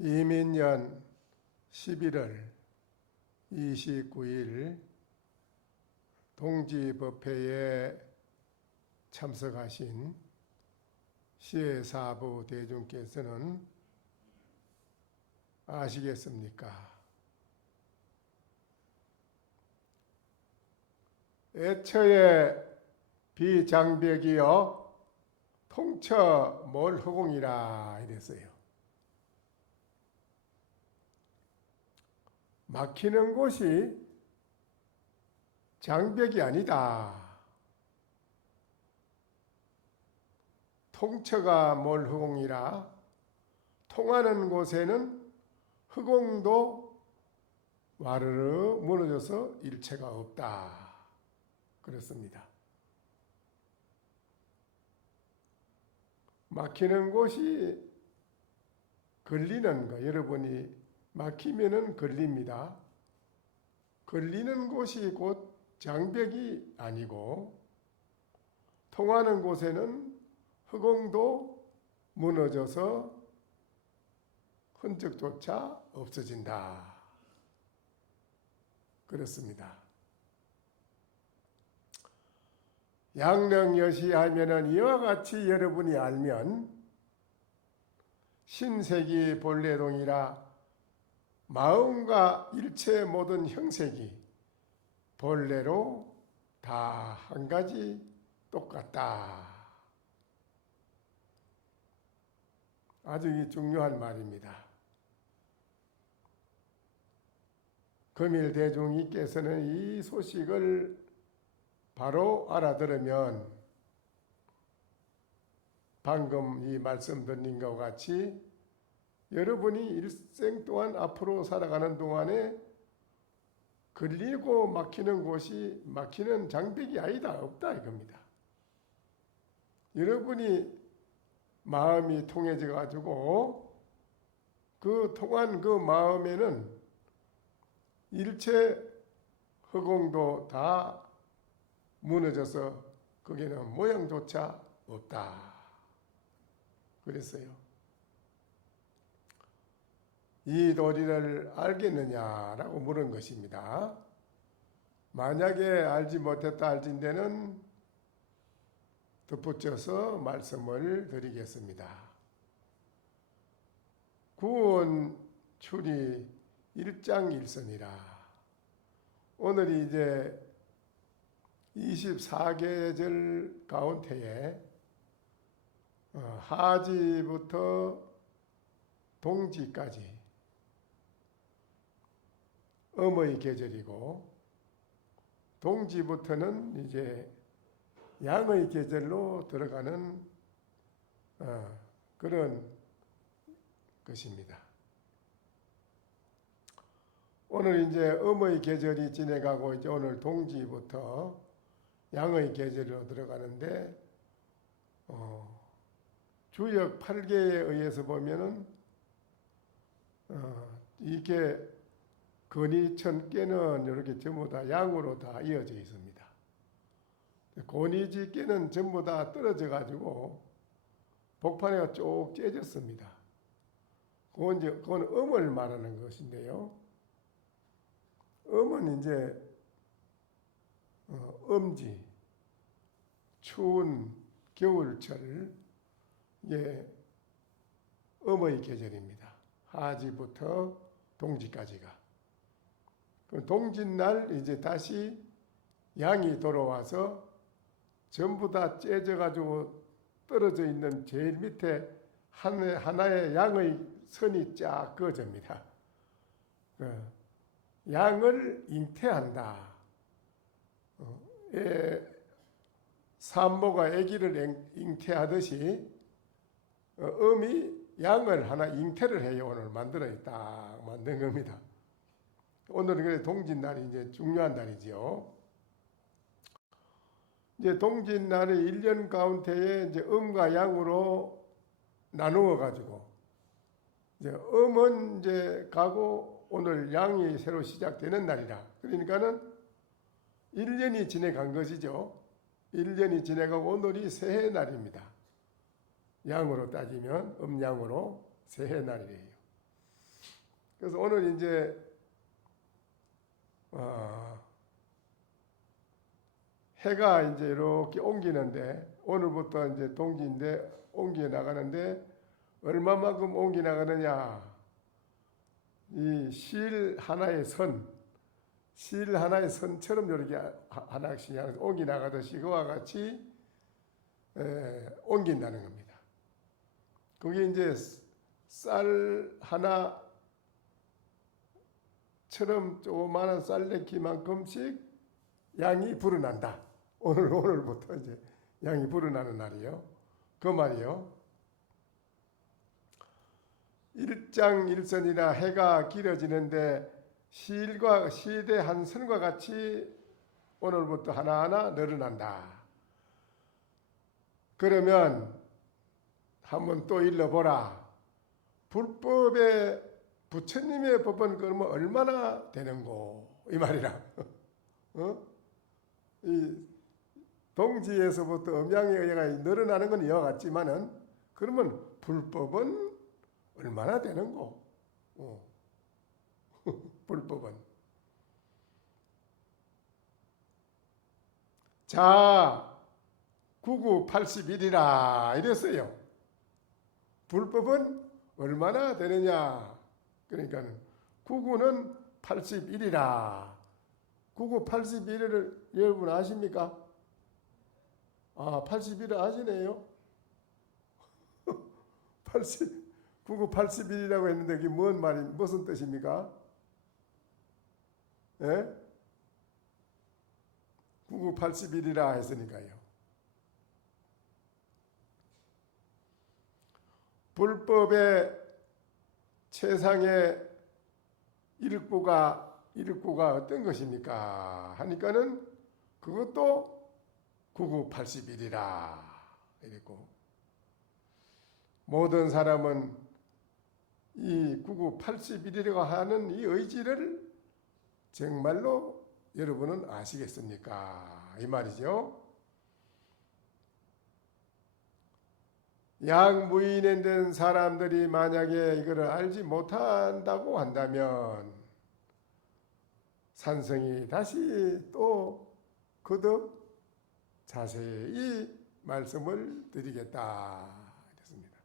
이민년 11월 29일 동지법회에 참석하신 시외사부 대중께서는 아시겠습니까? 애처에 비장벽이여 통처 몰허공이라 이랬어요. 막히는 곳이 장벽이 아니다. 통처가 몰허공이라 통하는 곳에는 허공도 와르르 무너져서 일체가 없다. 그렇습니다. 막히는 곳이 걸리는 거, 여러분이 막히면은 걸립니다. 걸리는 곳이 곧 장벽이 아니고 통하는 곳에는 허공도 무너져서 흔적조차 없어진다. 그렇습니다. 양령여시 하면은 이와 같이 여러분이 알면 신색이 본래동이라 마음과 일체 모든 형색이 본래로 다 한 가지 똑같다. 아주 중요한 말입니다. 금일대중이께서는 이 소식을 바로 알아들으면 방금 이 말씀드린 것과 같이 여러분이 일생 동안 앞으로 살아가는 동안에 걸리고 막히는 곳이 막히는 장벽이 아니다, 없다 이겁니다. 여러분이 마음이 통해져 가지고 그 통한 그 마음에는 일체 허공도 다 무너져서 거기는 모양조차 없다. 그랬어요. 이 도리를 알겠느냐라고 물은 것입니다. 만약에 알지 못했다 할진대는 덧붙여서 말씀을 드리겠습니다. 구원 출이 1장 1선이라 오늘이 이제 24계절 가운데에 하지부터 동지까지 음의 계절이고 동지부터는 이제 양의 계절로 들어가는 그런 것입니다. 오늘 이제 음의 계절이 지나가고 이제 오늘 동지부터 양의 계절로 들어가는데 주역 8계에 의해서 보면은 이게 근이 1000개는 이렇게 전부 다 양으로 다 이어져 있습니다. 고니지 깨는 전부 다 떨어져 가지고 복판에가 쭉 째졌습니다. 그건 음을 말하는 것인데요. 음은 이제 음지, 추운 겨울철, 이게 음의 계절입니다. 하지부터 동지까지가. 그 동짓날 이제 다시 양이 돌아와서 전부 다 째져가지고 떨어져 있는 제일 밑에 하나의 양의 선이 쫙 그어집니다. 양을 잉태한다. 산모가 아기를 잉태하듯이 음이 양을 하나 잉태를 해요. 오늘 딱 만든 겁니다. 오늘은 그래 동짓날이 이제 중요한 날이지요. 이제 동짓날이 1년 가운데에 이제 음과 양으로 나누어 가지고 이제 음은 이제 가고 오늘 양이 새로 시작되는 날이라. 그러니까는 1년이 지나간 것이죠. 1년이 지나가고 오늘이 새해 날입니다. 양으로 따지면 음양으로 새해 날이에요. 그래서 오늘 이제 해가 이제 이렇게 옮기는데 오늘부터 이제 동지인데 옮겨 나가는데 얼마만큼 옮겨 나가느냐? 이 실 하나의 선처럼 이렇게 하나씩 옮겨 나가듯이 그와 같이 옮긴다는 겁니다. 그게 이제 쌀 하나처럼 조그마한 쌀내기만큼씩 양이 불어난다. 오늘부터 이제 양이 불어나는 날이요. 그 말이요. 일장일선이나 해가 길어지는데 시대 한 선과 같이 오늘부터 하나하나 늘어난다. 그러면 한번 또 일러보라. 불법의 부처님의 법은 그러면 얼마나 되는고 이 말이라. 이 동지에서부터 음양에 의해가 늘어나는 건 이와 같지만은 그러면 불법은 얼마나 되는고? 불법은. 자, 9981이라 이랬어요. 불법은 얼마나 되느냐? 그러니까 99는 81이라. 9981을 여러분 아십니까? 81을 아시네요. 9981이라고 했는데 그게 무슨 뜻입니까? 예? 9981이라 했으니까요. 불법의 최상의 일구가 어떤 것입니까? 하니까는 그것도 9981이라 이랬고, 모든 사람은 이 9981이라고 하는 이 의지를 정말로 여러분은 아시겠습니까? 이 말이죠. 양무인에 된 사람들이 만약에 이거를 알지 못한다고 한다면 산성이 다시 또 거듭 자세히 말씀을 드리겠다 이랬습니다.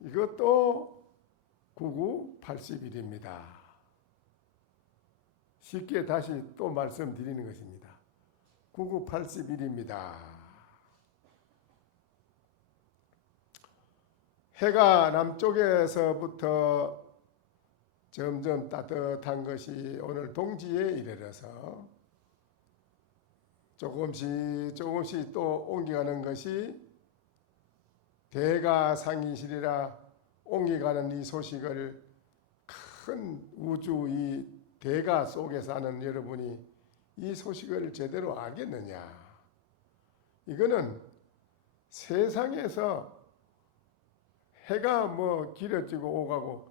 이것도 9981입니다. 쉽게 다시 또 말씀드리는 것입니다. 9981입니다. 해가 남쪽에서부터 점점 따뜻한 것이 오늘 동지에 이르러서 조금씩 또 옮겨가는 것이 대가상이시리라. 옮겨가는 이 소식을 큰 우주 이 대가 속에 사는 여러분이 이 소식을 제대로 알겠느냐? 이거는 세상에서 해가 뭐 길어지고 오가고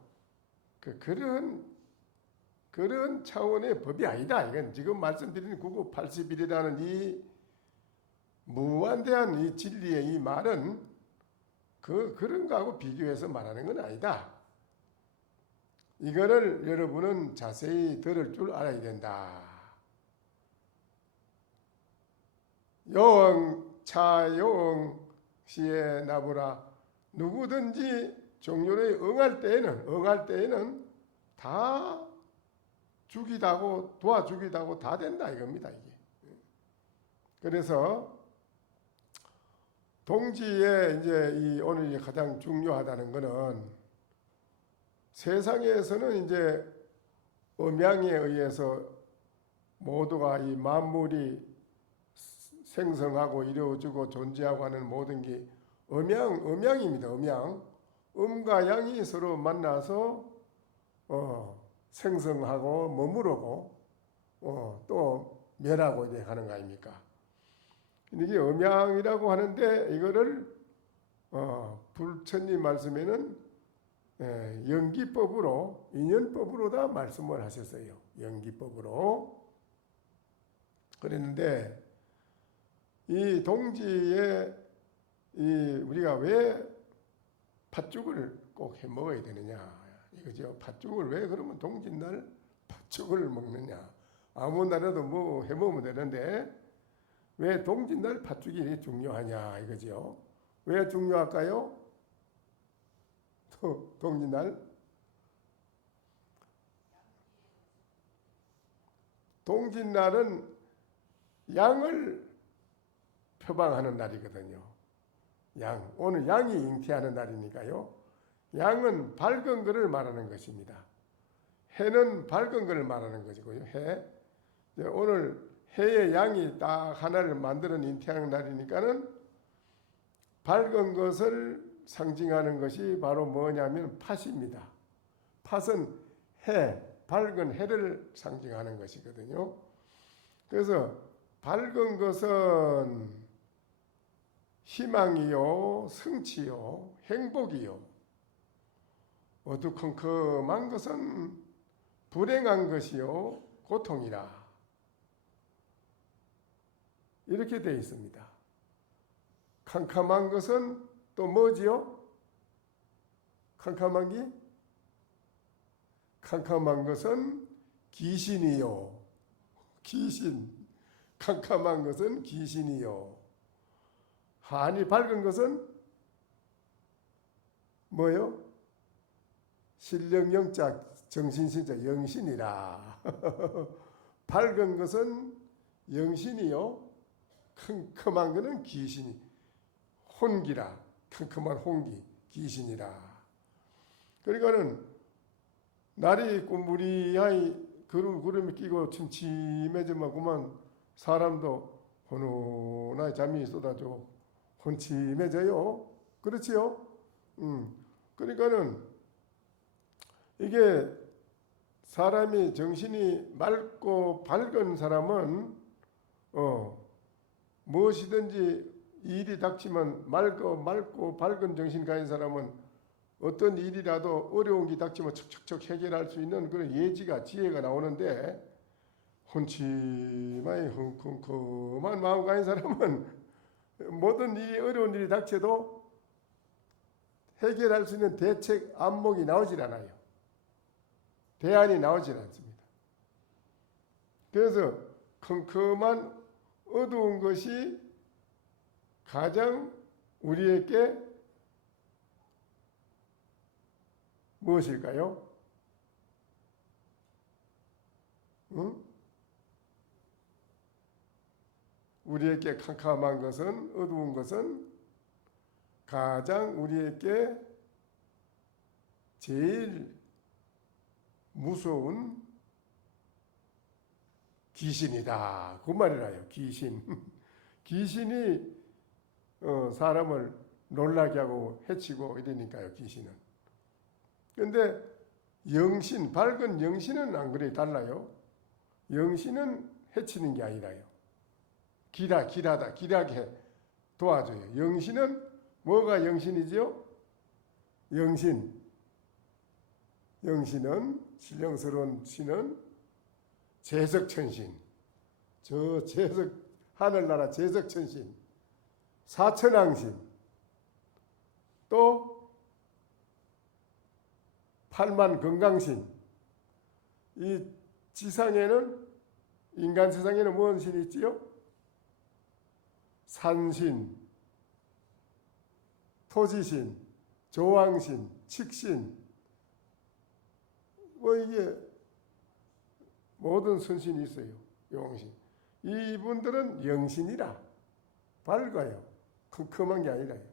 그런 차원의 법이 아니다. 이건 지금 말씀드리는 9981이라는 이 무한대한 이 진리의 이 말은 그런 거하고 비교해서 말하는 건 아니다. 이거를 여러분은 자세히 들을 줄 알아야 된다. 요응 시에 나보라. 누구든지 종료에 응할 때에는 다 죽이다고 도와주기다고 다 된다 이겁니다. 이게. 그래서 동지에 이제 이 오늘 가장 중요하다는 것은 세상에서는 이제 음양에 의해서 모두가 이 만물이 생성하고 이루어지고 존재하고 하는 모든 게 음양입니다. 음과 양이 서로 만나서 생성하고 머무르고 또 멸하고 이렇게 하는 거 아닙니까? 이게 음양이라고 하는데 이거를 불처님 말씀에는 연기법으로 인연법으로 다 말씀을 하셨어요. 연기법으로. 그랬는데 이 동지에 우리가 왜 팥죽을 꼭 해 먹어야 되느냐 이거죠. 팥죽을 왜 그러면 동짓날 팥죽을 먹느냐. 아무 날에도 뭐 해 먹으면 되는데 왜 동짓날 팥죽이 중요하냐 이거죠. 왜 중요할까요? 동짓날 동짓날은 양을 표방하는 날이거든요. 오늘 양이 잉태하는 날이니까요. 양은 밝은 것을 말하는 것입니다. 해는 밝은 것을 말하는 것이고요. 오늘 해의 양이 딱 하나를 만들어 잉태하는 날이니까는 밝은 것을 상징하는 것이 바로 뭐냐면 팥입니다. 팥은 밝은 해를 상징하는 것이거든요. 그래서 밝은 것은 희망이요, 성취요, 행복이요. 어두컴컴한 것은 불행한 것이요, 고통이라. 이렇게 되어 있습니다. 캄캄한 것은 또 뭐지요? 캄캄한 것은 귀신이요. 귀신. 캄캄한 것은 귀신이요. 한이 밝은 것은 뭐요? 신령영자 정신신자 영신이라. 밝은 것은 영신이요. 컴컴한 것은 귀신이. 혼기라. 컴컴한 혼기. 귀신이라. 그러니까는 날이 있고 무리하이 구름이 끼고 침침해지면 그만 사람도 훈훈하게 잠이 쏟아져 혼침해져요. 그렇지요? 그러니까는 이게 사람이 정신이 맑고 밝은 사람은 무엇이든지 일이 닥치면 맑고 밝은 정신 가진 사람은 어떤 일이라도 어려운 게 닥치면 척척척 해결할 수 있는 그런 지혜가 나오는데 혼침하게 컴컴한 마음 가진 사람은 모든 일이 어려운 일이 닥쳐도 해결할 수 있는 대책 안목이 나오질 않아요. 대안이 나오질 않습니다. 그래서 컴컴한 어두운 것이 가장 우리에게 무엇일까요? 우리에게 캄캄한 것은, 어두운 것은 가장 우리에게 제일 무서운 귀신이다. 그 말이라요. 귀신. 귀신이 사람을 놀라게 하고 해치고 이러니까요. 귀신은. 그런데 영신, 밝은 영신은 안 그래 달라요. 영신은 해치는 게 아니라요. 길하게 도와줘요. 영신은 뭐가 영신이지요? 영신은 신령스러운 신은 제석천신, 하늘나라 제석천신, 사천왕신, 또 팔만건강신. 이 지상에는 인간 세상에는 무슨 신이 있지요? 산신, 토지신, 조왕신, 칙신. 이게 모든 선신이 있어요. 용신. 이분들은 영신이라 밝아요. 컴컴한 게 아니라요.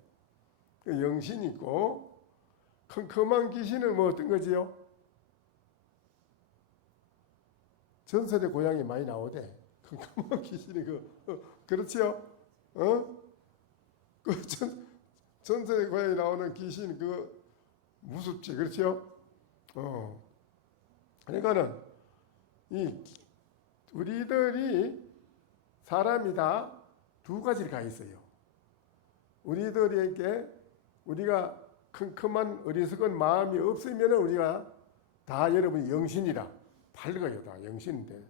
영신이 있고 컴컴한 귀신은 뭐 어떤 거지요? 전설의 고향이 많이 나오대. 컴컴한 귀신이 그렇지요? 전설의 고향에 나오는 귀신 무섭지, 그렇지요? 그러니까는 우리들이 사람이 다 두 가지를 가 있어요. 우리들에게 우리가 컴컴한 어리석은 마음이 없으면 우리가 다 여러분이 영신이라 밝아요. 다 영신인데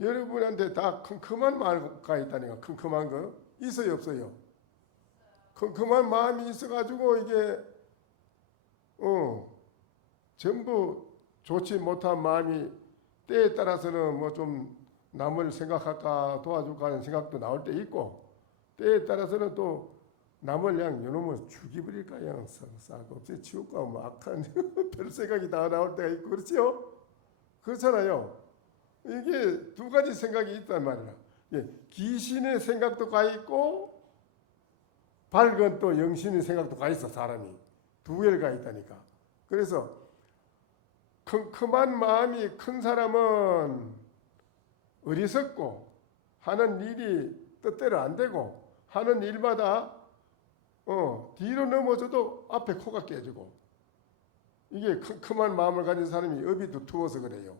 여러분한테 다 컴컴한 마음가 있다니까. 컴컴한 거 있어요 없어요? 컴컴한 마음이 있어가지고 이게 전부 좋지 못한 마음이 때에 따라서는 뭐 좀 남을 생각할까 도와줄까 하는 생각도 나올 때 있고, 때에 따라서는 또 남을 그냥 이놈을 죽이버릴까 그냥 싹 없애 치울까 뭐 악한 별 생각이 다 나올 때가 있고 그렇죠? 그렇잖아요. 이게 두 가지 생각이 있단 말이야. 귀신의 생각도 가 있고 밝은 또 영신의 생각도 가 있어. 사람이 두 개를 가 있다니까. 그래서 컴컴한 마음이 큰 사람은 어리석고 하는 일이 뜻대로 안 되고 하는 일마다 뒤로 넘어져도 앞에 코가 깨지고, 이게 컴컴한 마음을 가진 사람이 업이 두터워서 그래요.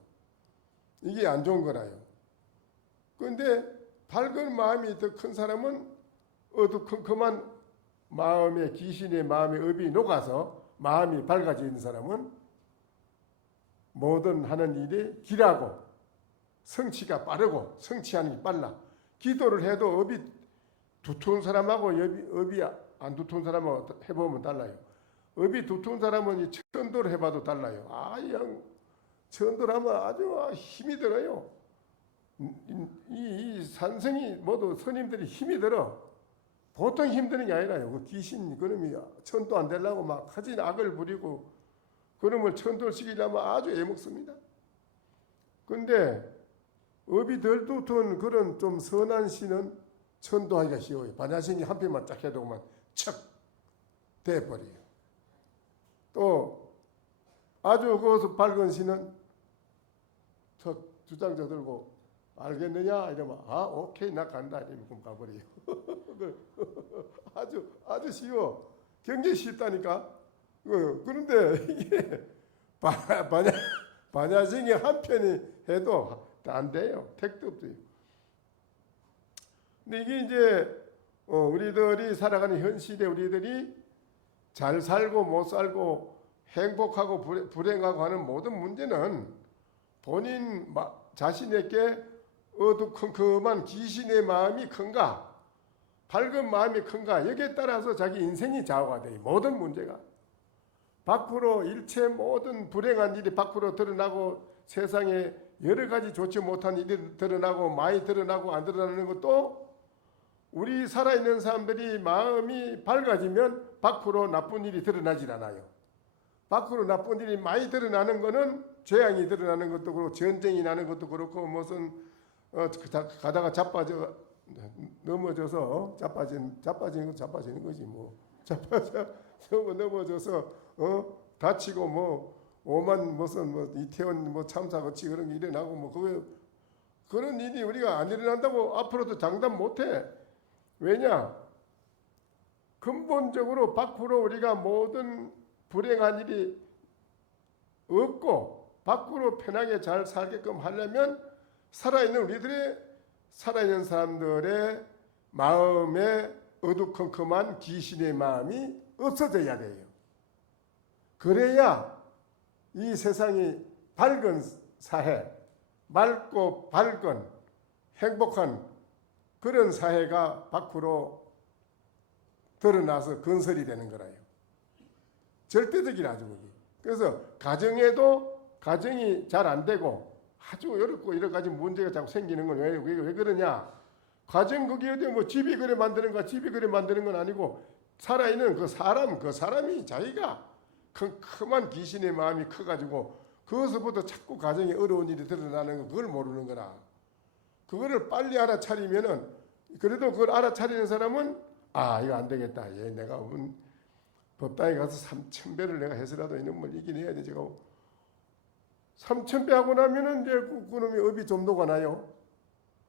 이게 안 좋은 거라요. 그런데 밝은 마음이 더 큰 사람은 어두컴컴한 마음에 귀신의 마음에 업이 녹아서 마음이 밝아지는 사람은 뭐든 하는 일이 길하고 성취가 빠르고 성취하는 게 빨라. 기도를 해도 업이 두터운 사람하고 업이 안 두터운 사람하고 해보면 달라요. 업이 두터운 사람은 천도를 해봐도 달라요. 그냥 천도를 하면 아주 힘이 들어요. 이 산성이 모두 스님들이 힘이 들어. 보통 힘드는 게 아니라요. 그 귀신 그놈이 천도 안 되려고 막 하진 악을 부리고 그놈을 천도를 시키려면 아주 애먹습니다. 근데 업이 덜 두터운 그런 좀 선한 신은 천도하기가 쉬워요. 반야신이 한 편만 쫙 해도만 척 돼버려요. 또 아주 거기서 밝은 신은 저 주장자 들고 알겠느냐 이러면 오케이 나 간다 이러면 가버려요. 아주 쉬워. 굉장히 쉽다니까. 그런데 이게 반야신이 한 편이 해도 안 돼요. 택도 없어요. 근데 이게 이제 우리들이 살아가는 현실에 우리들이 잘 살고 못 살고 행복하고 불행하고 하는 모든 문제는 본인 자신에게 어두컴컴한 귀신의 마음이 큰가 밝은 마음이 큰가 여기에 따라서 자기 인생이 좌우가 돼요. 모든 문제가 밖으로 일체 모든 불행한 일이 밖으로 드러나고 세상에 여러 가지 좋지 못한 일이 드러나고 많이 드러나고 안 드러나는 것도 우리 살아있는 사람들이 마음이 밝아지면 밖으로 나쁜 일이 드러나질 않아요. 밖으로 나쁜 일이 많이 드러나는 것은 재앙이 드러나는 것도 그렇고 전쟁이 나는 것도 그렇고 무슨 가다가 넘어져서 자빠지는 거지 뭐. 자빠져 넘어져서 다치고 뭐 오만 무슨 뭐 이태원 뭐 참사 같이 그런 게 일어나고 뭐 그런 일이 우리가 안 일어난다고 앞으로도 장담 못해. 왜냐? 근본적으로 밖으로 우리가 모든 불행한 일이 없고 밖으로 편하게 잘 살게끔 하려면 살아있는 사람들의 마음에 어두컴컴한 귀신의 마음이 없어져야 돼요. 그래야 이 세상이 밝은 사회, 맑고 밝은 행복한 그런 사회가 밖으로 드러나서 건설이 되는 거라요. 절대적이라 아주 그게. 그래서 가정이 잘 안 되고 아주 어렵고 여러 가지 문제가 자꾸 생기는 건 왜 그러냐? 가정 그게 어디 뭐 집이 그래 만드는 건 아니고 살아있는 그 사람이 자기가 컴컴한 귀신의 마음이 커가지고 그것부터 자꾸 가정에 어려운 일이 드러나는 거 그걸 모르는 거라. 그거를 빨리 알아차리면은 그래도 그걸 알아차리는 사람은 이거 안 되겠다. 내가 법당에 가서 3,000배를 내가 해서라도 이놈을 이겨내야 돼. 제가 3,000배 하고 나면은 이제 그놈이 업이 좀 녹아나요.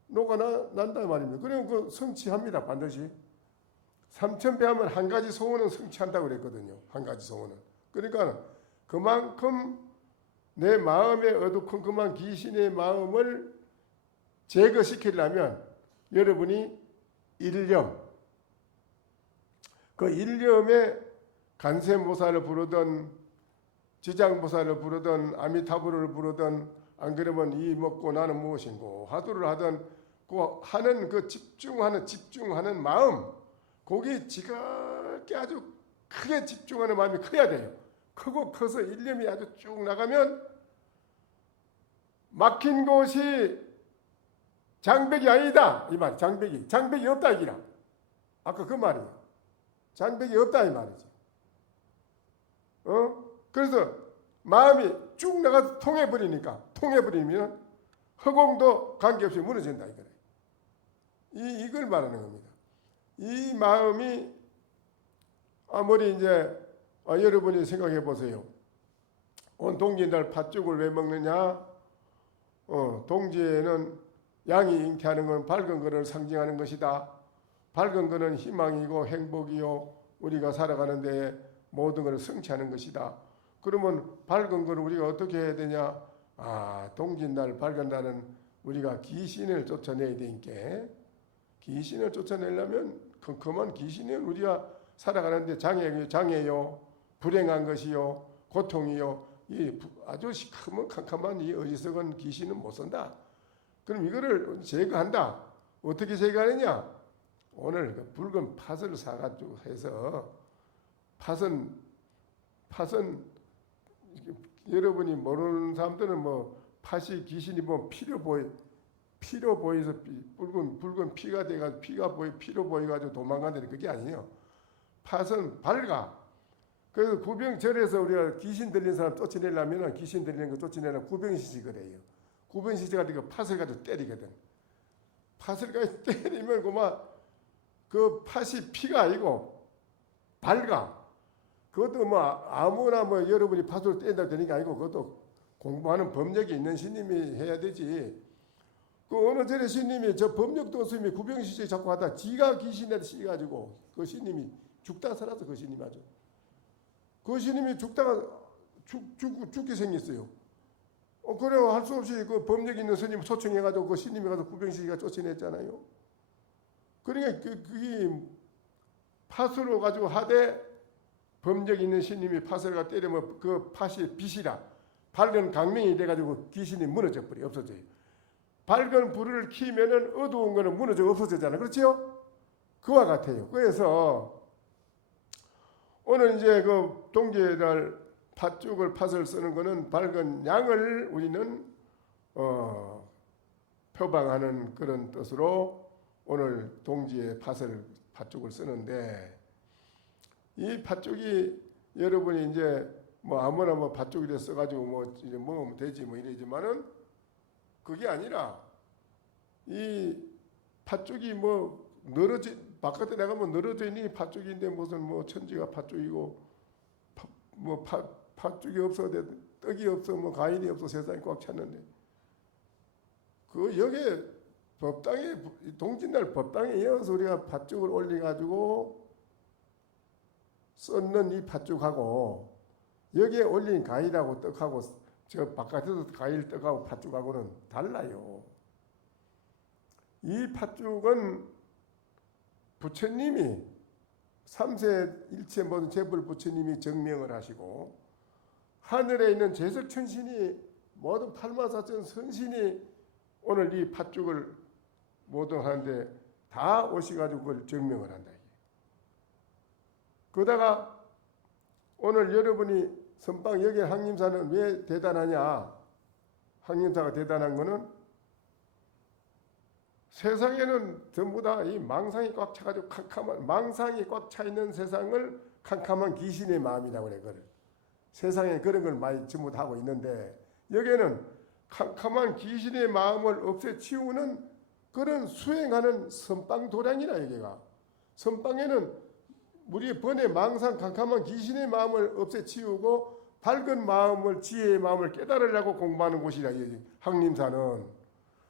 녹아난다 말입니다. 그러면 그 성취합니다. 반드시. 3,000배 하면 한 가지 소원은 성취한다고 그랬거든요. 한 가지 소원은. 그러니까 그만큼 내 마음에 어두컴컴한 귀신의 마음을 제거시키려면 여러분이 일념, 그 일념에 간세모사를 부르든 지장보살을 부르든 아미타불을 부르든 안 그러면 이 먹고 나는 무엇인고 화두를 하던 그 하는 그 집중하는 마음, 거기 지겹게 아주 크게 집중하는 마음이 커야 돼요. 크고 커서 일념이 아주 쭉 나가면 막힌 곳이 장벽이 아니다 이 말. 장벽이 없다 이기라. 아까 그 말이에요. 장벽이 없다 이 말이지. 그래서 마음이 쭉 나가서 통해버리면 허공도 관계없이 무너진다 이거래. 이걸 말하는 겁니다. 이 마음이 아무리 이제 여러분이 생각해 보세요. 온 동지날 팥죽을 왜 먹느냐? 동지에는 양이 잉태하는 건 밝은 것을 상징하는 것이다. 밝은 것은 희망이고 행복이요. 우리가 살아가는 데에 모든 것을 성취하는 것이다. 그러면 밝은 것을 우리가 어떻게 해야 되냐? 동짓날 밝은 날은 우리가 귀신을 쫓아내야 되니까 귀신을 쫓아내려면 컴컴한 귀신은 우리가 살아가는데 장애요, 불행한 것이요, 고통이요, 이 아주 시커먼 캄캄한 이 어리석은 귀신은 못 산다. 그럼 이거를 제거한다. 어떻게 제거하느냐? 오늘 그 붉은 팥을 사가지고 해서 팥은 여러분이 모르는 사람들은 뭐 팥이 귀신이 뭐 피로 보여서 붉은 피가 돼가지고 피로 보여가지고 도망간다는 그게 아니에요. 팥은 밝아. 그래서 구병절에서 우리가 귀신 들린 사람 쫓아내려면 귀신 들리는 거 쫓아내려면 구병시식을 해요. 구병시식을 가지고 팥을 가지고 때리거든. 팥을 가지고 때리면 그 팥이 피가 아니고 밝아. 그것도 뭐 아무나 뭐 여러분이 팥으로 때린다고 되는 게 아니고 그것도 공부하는 법력이 있는 스님이 해야 되지. 그 어느 절에 스님이 저 법력도 없으면 구병시식 자꾸 하다 지가 귀신한테 씌가지고 그 스님이 죽다 살아서 그 스님이 아주 그 스님이 죽다가 죽게 생겼어요. 그래요. 할 수 없이 그 법력 있는 스님 초청해가지고 그 스님이 가서 구병시키가 쫓아냈잖아요. 그러니까 그게 팥으로 가지고 하되 법력 있는 스님이 팥을 가 때리면 그 팥이 빛이라 밝은 강명이 돼가지고 귀신이 무너져 버려 없어져요. 밝은 불을 켜면은 어두운 거는 무너져 없어지잖아요. 그렇지요? 그와 같아요. 그래서 오늘 이제 그 동지날 팥을 쓰는 거는 밝은 양을 우리는 표방하는 그런 뜻으로 오늘 동지의 팥죽을 쓰는데 이 팥죽이 여러분이 이제 뭐 아무나 뭐 팥죽이 써가지고 뭐 이제 먹으면 되지 뭐 이러지만은 그게 아니라 이 팥죽이 뭐 바깥에 나가면 늘어져 있는 팥죽인데 무슨 뭐 천지가 팥죽이고 뭐 팥죽이 없어 떡이 없어 뭐 과일이 없어 세상이 꽉 찼는데 그 여기에 법당에 동짓날 법당에 이어서 우리가 팥죽을 올려가지고 쏟는 이 팥죽하고 여기에 올린 과일하고 떡하고 저 바깥에서 과일 떡하고 팥죽하고는 달라요. 이 팥죽은 부처님이 3세 일체 모든 재불 부처님이 정명을 하시고 하늘에 있는 제석천신이 모든 팔마사천 선신이 오늘 이 팥죽을 모두 하는데 다 오셔가지고 그걸 정명을 한다. 그러다가 오늘 여러분이 선방 여기 항림사는 왜 대단하냐? 항림사가 대단한 거는 세상에는 전부 다 이 망상이 꽉 차가지고 망상이 꽉 차 있는 세상을 캄캄한 귀신의 마음이라고 그래. 그걸 세상에 그런 걸 많이 전부 다 하고 있는데 여기에는 캄캄한 귀신의 마음을 없애치우는 그런 수행하는 선방도량이라 여기가. 선방에는 우리의 번뇌 망상 캄캄한 귀신의 마음을 없애치우고 밝은 마음을 지혜의 마음을 깨달으려고 공부하는 곳이라 여기 항림사는.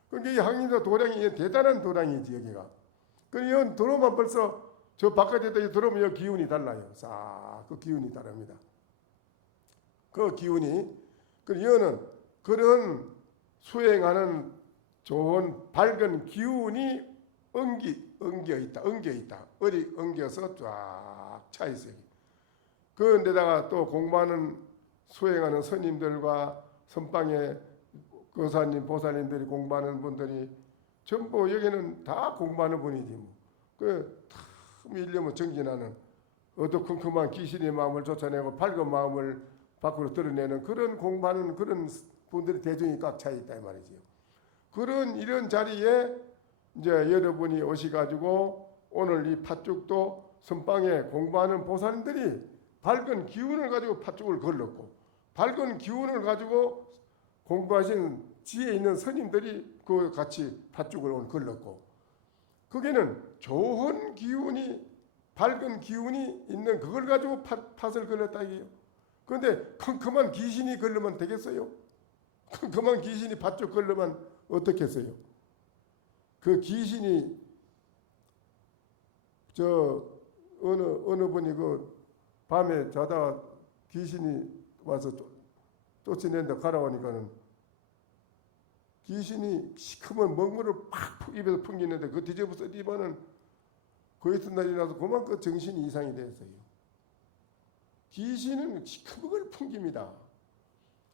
그러니까 이 항림사 도량이 대단한 도량이지 여기가. 그러니까 들어오면 벌써 저 바깥에다 들어오면 여기 기운이 달라요. 싹 그 기운이 다릅니다. 그 기운이 여는 그런 수행하는 좋은 밝은 기운이 엉겨 있다. 어디 엉겨서 쫙 차 있어요. 그런데다가 또 공부하는 수행하는 스님들과 선방에 거사님, 보살님들이 공부하는 분들이 전부 여기는 다 공부하는 분이지 뭐. 참 일념을 정진하는 어두컴컴한 귀신의 마음을 쫓아내고 밝은 마음을 밖으로 드러내는 그런 공부하는 그런 분들이 대중이 꽉 차 있다 이 말이지요. 이런 자리에 이제 여러분이 오셔가지고 오늘 이 팥죽도 선방에 공부하는 보살님들이 밝은 기운을 가지고 팥죽을 걸렀고 밝은 기운을 가지고 공부하신 지혜 있는 스님들이 그 같이 팥죽을 오늘 걸렀고 거기는 좋은 기운이 밝은 기운이 있는 그걸 가지고 팥을 걸렸다 이게요. 그런데 컴컴한 귀신이 걸르면 되겠어요? 컴컴한 귀신이 팥죽 걸르면 어떻겠어요? 그 귀신이 어느 분이 그 밤에 자다가 귀신이 와서 쫓아낸다 가라오니까는 귀신이 시커먼 먹물을 팍 입에서 풍기는데 그 뒤집어서 입어는 그 이튿 날이라서 그만큼 정신이 이상이 됐어요. 귀신은 시커먼 걸 풍깁니다.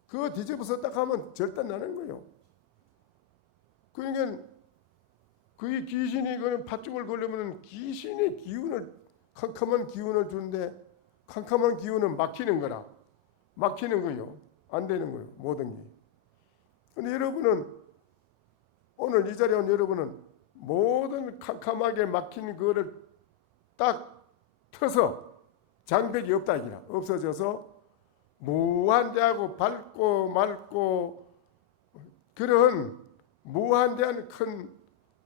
그거 뒤집어서 딱 하면 절단 나는 거예요. 그러니까 그 귀신이 그런 팥죽을 걸려면 귀신의 기운을 캄캄한 기운을 주는데 캄캄한 기운은 막히는 거라. 막히는 거요. 안 되는 거요. 모든 게. 근데 여러분은 오늘 이 자리에 온 여러분은 모든 캄캄하게 막힌 거를 딱 터서 장벽이 없다 이기라. 없어져서 무한대하고 밝고 맑고 그런 무한대한 큰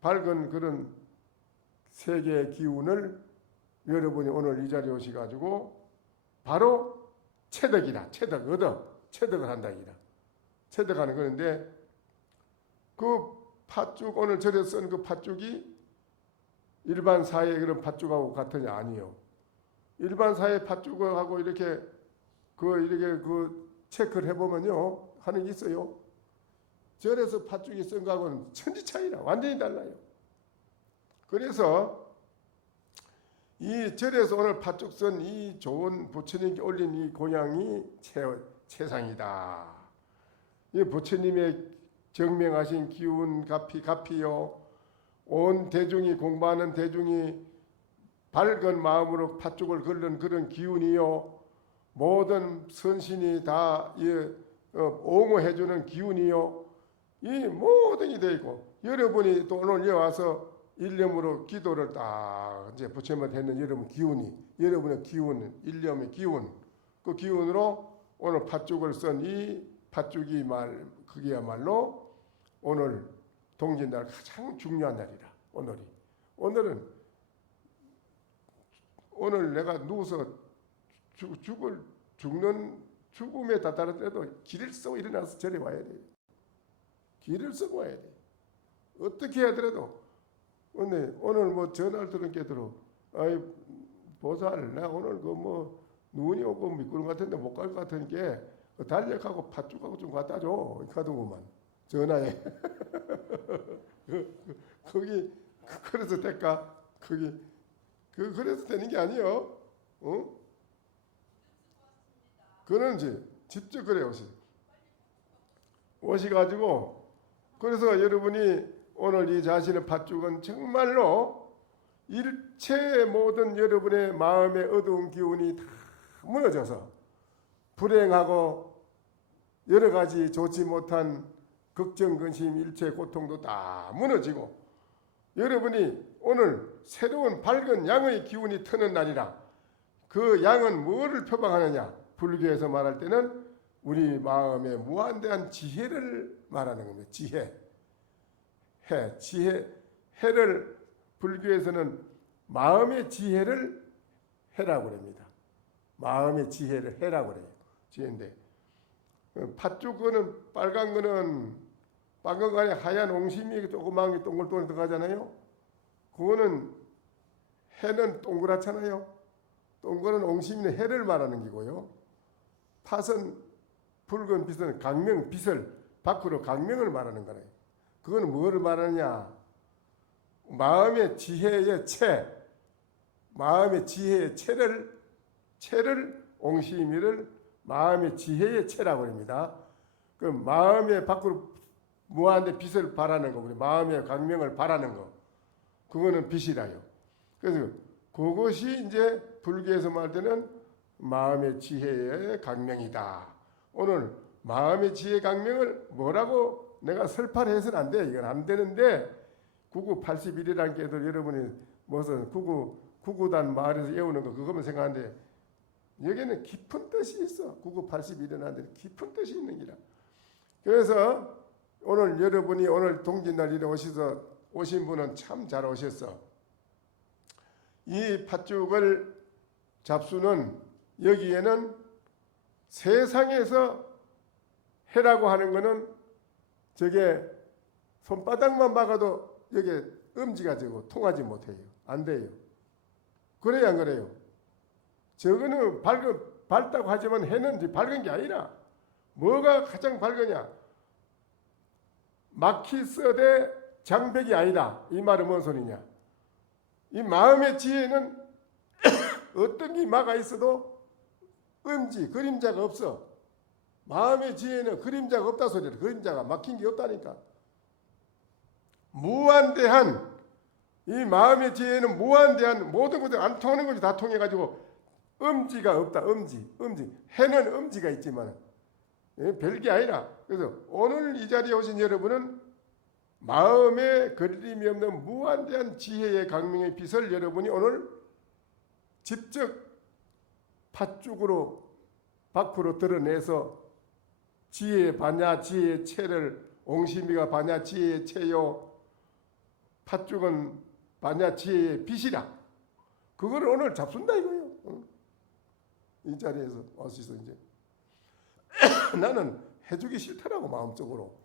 밝은 그런 세계의 기운을 여러분이 오늘 이 자리에 오셔가지고 바로 체득이다. 체득을 한다 이기라. 체득하는 거는데 그 팥죽 오늘 절에 쓴 그 팥죽이 일반 사회의 그런 팥죽하고 같으냐 아니요. 일반 사회 팥죽하고 이렇게 그 체크를 해보면요 하는 게 있어요. 절에서 팥죽이 쓴 거하고는 천지 차이라 완전히 달라요. 그래서 이 절에서 오늘 팥죽 쓴 이 좋은 부처님께 올린 이 고향이 최상이다. 이 부처님의 정명하신 기운 가피요. 온 대중이 공부하는 대중이 밝은 마음으로 팥죽을 걸는 그런 기운이요. 모든 선신이 다 옹호해주는 기운이요. 이 모든이 되어 있고 여러분이 또 오늘 여기 와서 일념으로 기도를 딱 이제 부처님한테 했는 여러분의 기운, 일념의 기운, 그 기운으로 오늘 팥죽을 쓴 이 팥죽이 그게야말로 오늘 동짓날 가장 중요한 날이라. 오늘 내가 누워서 죽음에 다다르더라도 길을 쓰고 일어나서 절에 와야 돼. 길을 쓰고 와야 돼. 어떻게 하더라도 오늘 뭐 전화를 들은 게 들어. 아이 보살, 내가 오늘 그 뭐 눈이 오고 미끄럼 같은데 못 갈 것 같으니까 달력하고 팥죽하고 좀 갖다 줘. 가더구만 전화에. 거기 그래서 될까? 그래서 되는 게 아니요. 그런지 직접 그래 오시가지고 그래서 여러분이 오늘 이 자신의 팥죽은 정말로 일체의 모든 여러분의 마음의 어두운 기운이 다 무너져서 불행하고 여러 가지 좋지 못한 걱정, 근심, 일체 고통도 다 무너지고 여러분이 오늘 새로운 밝은 양의 기운이 트는 날이라. 그 양은 뭐를 표방하느냐? 불교에서 말할 때는 우리 마음의 무한대한 지혜를 말하는 겁니다. 해를 불교에서는 마음의 지혜를 해라고 합니다. 마음의 지혜를 해라고 그래요. 지혜인데 팥죽 거는 빨간 거는 빨간 거 안에 하얀 옹심이 조그마한 게 동글동글 들어가잖아요. 그거는 해는 동그랗잖아요. 동그란 옹심이는 해를 말하는 기고요. 팥은 붉은 빛은 강명, 빛을 밖으로 강명을 말하는 거예요. 그거는 뭐를 말하느냐? 마음의 지혜의 마음의 지혜의 체를 옹심이를 마음의 지혜의 체라고 합니다. 그 마음의 밖으로 무한대 빛을 바라는 거, 우리 마음의 광명을 바라는 거, 그거는 빛이라요. 그래서 그것이 이제 불교에서 말 때는 마음의 지혜의 강명이다. 오늘 마음의 지혜 강명을 뭐라고 내가 설파를 해서는 안 돼. 이건 안 되는데 9981이라는 게 여러분이 무슨 구구단 마을에서 외우는 거 그거만 생각하는데 여기는 깊은 뜻이 있어. 9981이라는 깊은 뜻이 있는 기라. 그래서 오늘 여러분이 오늘 동짓날 오신 분은 참 잘 오셨어. 이 팥죽을 잡수는 여기에는 세상에서 해라고 하는 거는 저게 손바닥만 막아도 여기에 엄지가 지고 통하지 못해요. 안 돼요. 그래야 안 그래요? 저거는 밝다고 하지만 해는 밝은 게 아니라 뭐가 가장 밝으냐? 막히 써대 장백이 아니다. 이 말은 뭔 소리냐? 이 마음의 지혜는 어떤 게 막아 있어도 음지, 그림자가 없어. 마음의 지혜는 그림자가 없다 소리야. 그림자가 막힌 게 없다니까. 무한대한 이 마음의 지혜는 무한대한 모든 것들 안 통하는 것이 다 통해가지고 음지가 없다. 음지. 해는 음지가 있지만 별게 아니라. 그래서 오늘 이 자리에 오신 여러분은 마음에 그림이 없는 무한대한 지혜의 강명의 빛을 여러분이 오늘 직접 팥죽으로 밖으로 드러내서 지혜의 반야 지혜의 체를 옹심이가 반야 지혜의 체요 팥죽은 반야 지혜의 빛이라 그거를 오늘 잡순다 이거예요. 이 자리에서 와서 이제 나는 해주기 싫더라고 마음적으로.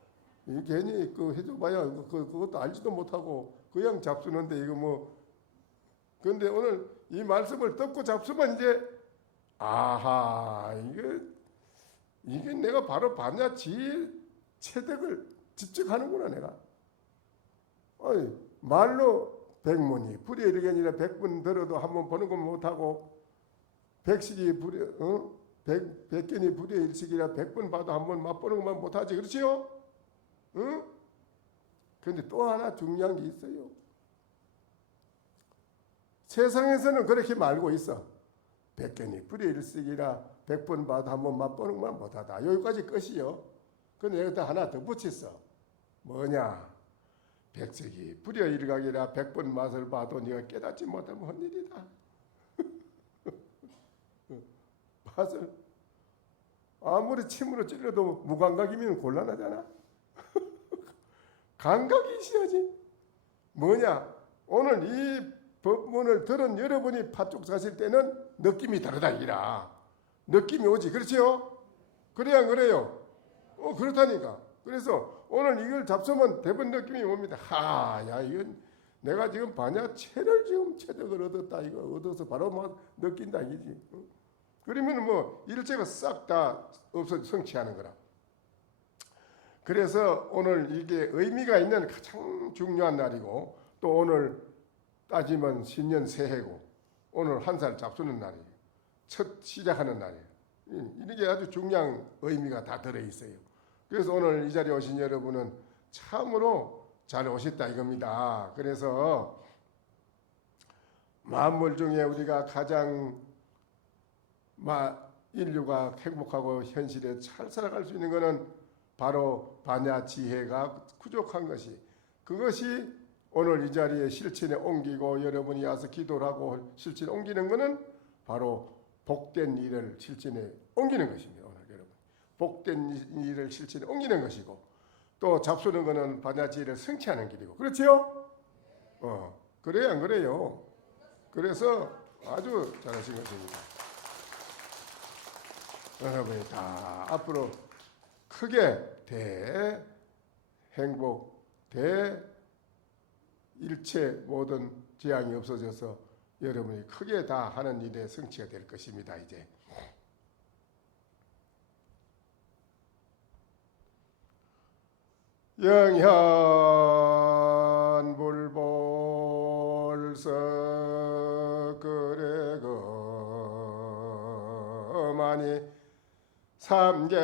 괜히 그 해줘봐야 그것도 알지도 못하고 그냥 잡수는데 이거 뭐 근데 오늘 이 말씀을 듣고 잡수면 이제 아하 이게 내가 바로 반야 지혜 체득을 집중하는구나 내가. 아니, 말로 백문이 불여일견이라 100번 들어도 한 번 보는 건 못하고 백식이 백견이 불여일식이라 100번 봐도 한 번 맛보는 것만 못하지. 그렇지요? 응? 그런데 또 하나 중요한 게 있어요. 세상에서는 그렇게 말고 있어. 백견이 불여일식이라 100번 봐도 한 번 맛보는 것만 못하다. 여기까지 끝이요. 근데 여기다 하나 더 붙였어. 뭐냐? 백색이 불여일각이라 100번 맛을 봐도 네가 깨닫지 못하면 헛일이다. 맛을 아무리 침으로 찔러도 무감각이면 곤란하잖아. 감각이 있어야지. 뭐냐? 오늘 이 법문을 들은 여러분이 팥죽 사실 때는 느낌이 다르다 이라. 느낌이 오지. 그렇지요? 그래야 안 그래요? 그렇다니까. 그래서 오늘 이걸 잡수면 대부분 느낌이 옵니다. 야 이건 내가 지금 반야 체를 지금 체득을 얻었다. 이거 얻어서 바로 막 느낀다 이지. 그러면 뭐 일체가 싹 다 없어 성취하는 거라. 그래서 오늘 이게 의미가 있는 가장 중요한 날이고 또 오늘 따지면 신년 새해고 오늘 한 살 잡수는 날이에요. 첫 시작하는 날이에요. 이게 아주 중요한 의미가 다 들어있어요. 그래서 오늘 이 자리에 오신 여러분은 참으로 잘 오셨다 이겁니다. 그래서 만물 중에 우리가 가장 인류가 행복하고 현실에 잘 살아갈 수 있는 것은 바로 반야 지혜가 부족한 것이 그것이 오늘 이 자리에 실천에 옮기고 여러분이 와서 기도를 하고 실천에 옮기는 것은 바로 복된 일을 실천에 옮기는 것입니다. 오늘 여러분 복된 일을 실천에 옮기는 것이고 또 잡수는 것은 반야 지혜를 성취하는 길이고 그렇지요? 그래요 안 그래요? 그래서 아주 잘하신 것입니다. 여러분이 다 앞으로 크게 대행복 대일체 모든 재앙이 없어져서 여러분이 크게 다 하는 일에 성취가 될 것입니다. 이제 영현 불볼서 그래 그만이 삼계도로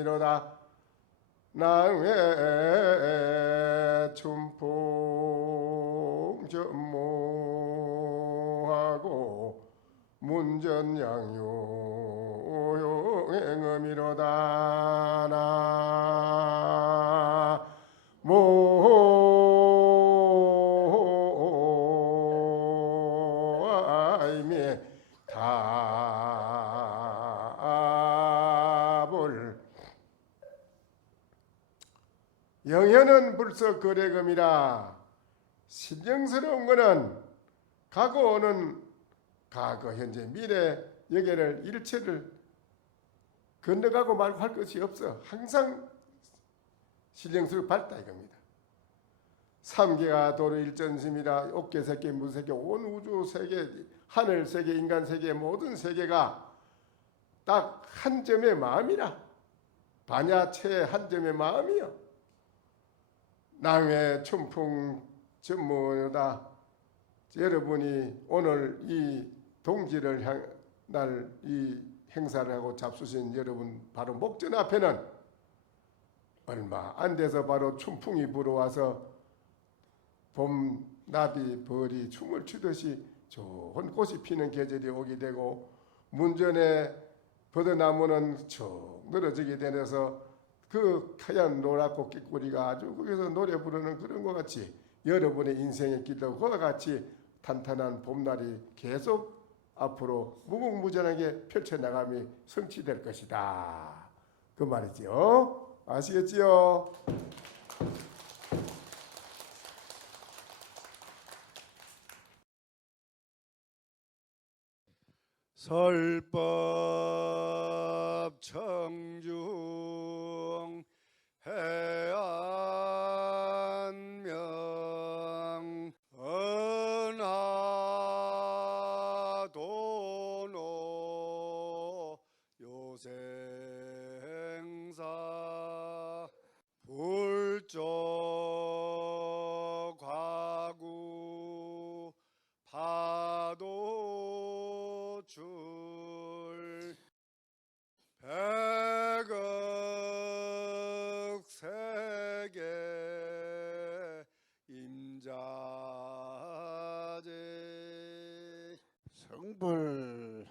행음이로다. 낭회 춘풍 전무하고 문전양요 행음이로다. 나모 아이미 답을 영현은 불서 거래금이라. 신령스러운 것은 과거는 과거, 현재, 미래 여기를 일체를 건너가고 말고 할 것이 없어. 항상 신령스럽게 밝다 이겁니다. 삼계가 도로 일전심이라. 옥계 세계, 무세계, 온 우주 세계, 하늘 세계, 인간 세계, 모든 세계가 딱 한 점의 마음이라. 반야체 한 점의 마음이요. 낭의 춘풍 전무다. 여러분이 오늘 이 동지를 날 이 행사를 하고 잡수신 여러분 바로 목전 앞에는 얼마 안 돼서 바로 춘풍이 불어와서 봄 나비 벌이 춤을 추듯이 좋은 꽃이 피는 계절이 오게 되고 문전에 버드나무는 쭉 늘어지게 되면서 그 하얀 노랗고 깃꼬리가 아주 거기서 노래 부르는 그런 것 같이 여러분의 인생의 길도 그와 같이 탄탄한 봄날이 계속 앞으로 무궁무진하게 펼쳐나감이 성취될 것이다. 그 말이지요. 아시겠지요? 설법 청중 해안명 은하도노 요생사 불조 과구 파도 줄 백억 세계 임자제 성불하십시오.